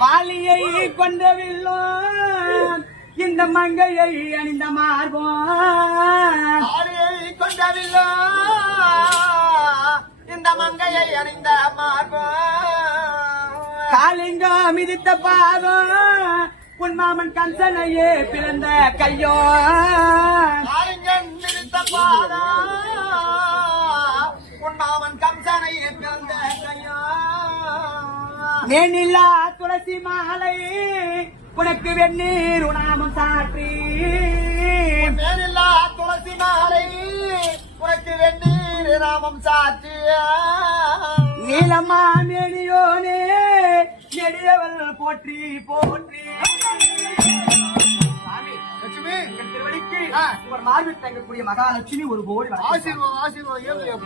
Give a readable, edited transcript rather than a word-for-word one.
வாலியை கொண்டவில்லோ இந்த மங்கையை அணிந்த மார்போம் வாலியை கொண்டவில்லோ இந்த மங்கையை அணிந்த மார்போம் காலிங்கோ மிதித்த பாதம் உன் மாமன் கம்சனையே பிறந்த கையோ காலிங்கன் மிதித்த பாதம் உன் மாமன் கம்சனையே பிறந்த கையோ நேனில்லா துளசி மாலை உனக்கு வெந்நீர் உணாமம் சாற்றி மேலில்லா துளசி மாலை உனக்கு வெந்நீர் நாமம் சாற்றிய நீலம்மா மேனியோனே நெடியவள் போற்றி போற்றி லட்சுமி திருவடிக்கு உங்கள் மார்பில் தங்கக்கூடிய மகாலட்சுமி ஒரு கோடி ஆசீர்வாதம் ஆசீர்வாதம்